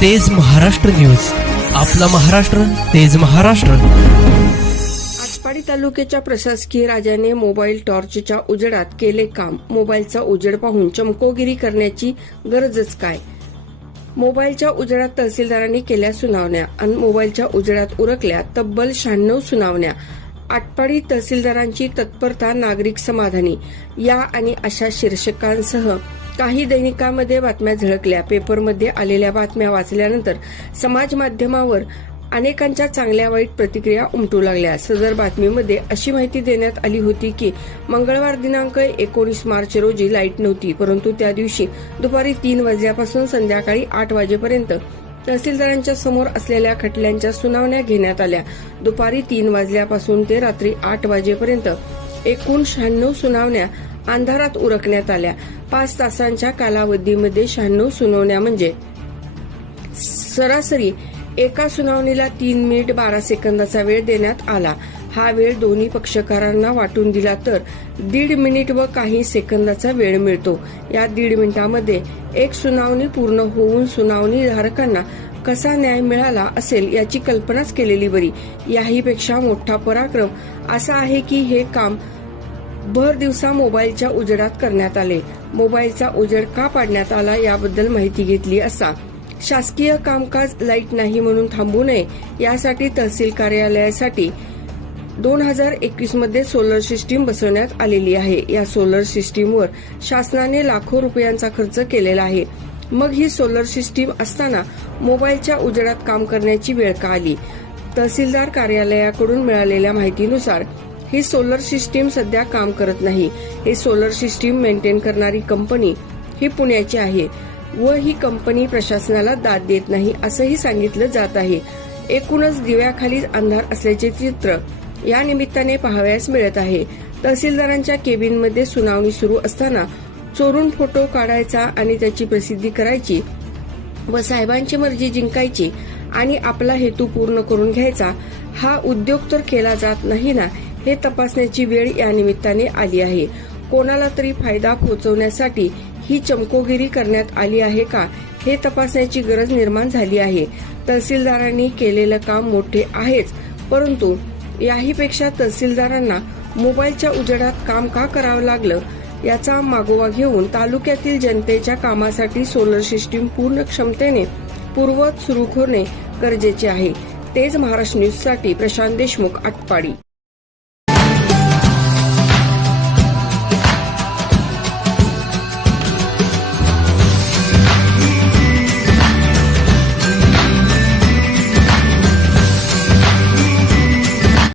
तेज महाराष्ट्र न्यूज. आपला महाराष्ट्र तेज महाराष्ट्र. आटपाडी तालुक्याच्या प्रशासकीय राजाने मोबाईल टॉर्चच्या उजेडात केले काम. मोबाईलचा उजेड पाहून चमकोगिरी करण्याची गरजच काय? मोबाईलच्या उजेडात तहसीलदारांनी केल्या सुनावण्या आणि मोबाईलच्या उजेडात उरकल्या तब्बल शहाण्णव सुनावण्या. आटपाडी तहसीलदारांची तत्परता नागरिक समाधानी. या आणि अशा शीर्षकांसह काही दैनिकांमध्ये बातम्या झळकल्या. पेपरमध्ये आलेल्या बातम्या वाचल्यानंतर समाज माध्यमावर अनेकांच्या चांगल्या वाईट प्रतिक्रिया उमटू लागल्या. सदर बातमीमध्ये अशी माहिती देण्यात आली होती की मंगळवार दिनांक एकोणीस मार्च रोजी लाइट नव्हती परंतु त्या दिवशी दुपारी तीन वाजल्यापासून संध्याकाळी आठ वाजेपर्यंत तहसीलदारांच्या समोर असलेल्या खटल्यांच्या सुनावण्या घेण्यात आल्या. दुपारी तीन वाजल्यापासून ते रात्री आठ वाजेपर्यंत एकूण शहाण्णव सुनावण्या अंधारात उरकण्यात आल्या. पाच तासांच्या कालावधीमध्ये शहाण्णव सुनावण्या म्हणजे सरासरी एका सुनावणीला तीन मिनिट बारा सेकंदाचा वेळ देण्यात आला. हा वेळ दोन्ही पक्षकारांना वाटून दिला तर दीड मिनिट व काही सेकंदाचा वेळ मिळतो. या दीड मिनिटामध्ये एक सुनावणी पूर्ण होऊन सुनावणी धारकांना कसा न्याय मिळाला असेल याची कल्पनाच केलेली बरी. याहीपेक्षा मोठा पराक्रम असा आहे की हे काम भर दिवसा मोबाईलच्या उजेडात करण्यात आले. मोबाईलचा उजेड का पाडण्यात आला याबद्दल माहिती घेतली असता शासकीय कामकाज लाइट नाही म्हणून थांबू नये यासाठी तहसील कार्यालयासाठी दोन हजार एकवीसमध्ये सोलर सिस्टीम बसवण्यात आलेली आहे. या सोलर सिस्टीमवर शासनाने लाखो रुपयांचा खर्च केलेला आहे. मग ही सोलर सिस्टीम असताना मोबाईलच्या उजेडात काम करण्याची वेळ का आली? तहसीलदार कार्यालयाकडून मिळालेल्या माहितीनुसार ही सोलर सिस्टीम सध्या काम करत नाही. ही सोलर सिस्टीम मेंटेन करणारी कंपनी ही पुण्याची आहे व ही कंपनी प्रशासनाला दाद देत नाही असंही सांगितलं जात आहे. एकूणच दिव्याखाली अंधार असल्याचे चित्र या निमित्ताने पाहावयास मिळत आहे. तहसीलदारांच्या केबिनमध्ये सुनावणी सुरू असताना चोरून फोटो काढायचा आणि त्याची प्रसिद्धी करायची व साहेबांची मर्जी जिंकायची आणि आपला हेतू पूर्ण करून घ्यायचा हा उद्योग तर केला जात नाही ना? हे तपासण्याची वेळ या निमित्ताने आली आहे. कोणाला तरी फायदा पोहोचवण्यासाठी ही चमकोगिरी करण्यात आली आहे का हे तपासण्याची गरज निर्माण झाली आहे. तहसीलदारांनी केलेलं काम मोठे आहेच परंतु याहीपेक्षा तहसीलदारांना मोबाईलच्या उजेडात काम का करावं लागलं याचा मागोवा घेऊन तालुक्यातील जनतेच्या कामासाठी सोलर सिस्टीम पूर्ण क्षमतेने पूर्वत सुरू होणे गरजेचे आहे. तेच महाराष्ट्र न्यूजसाठी प्रशांत देशमुख आटपाडी.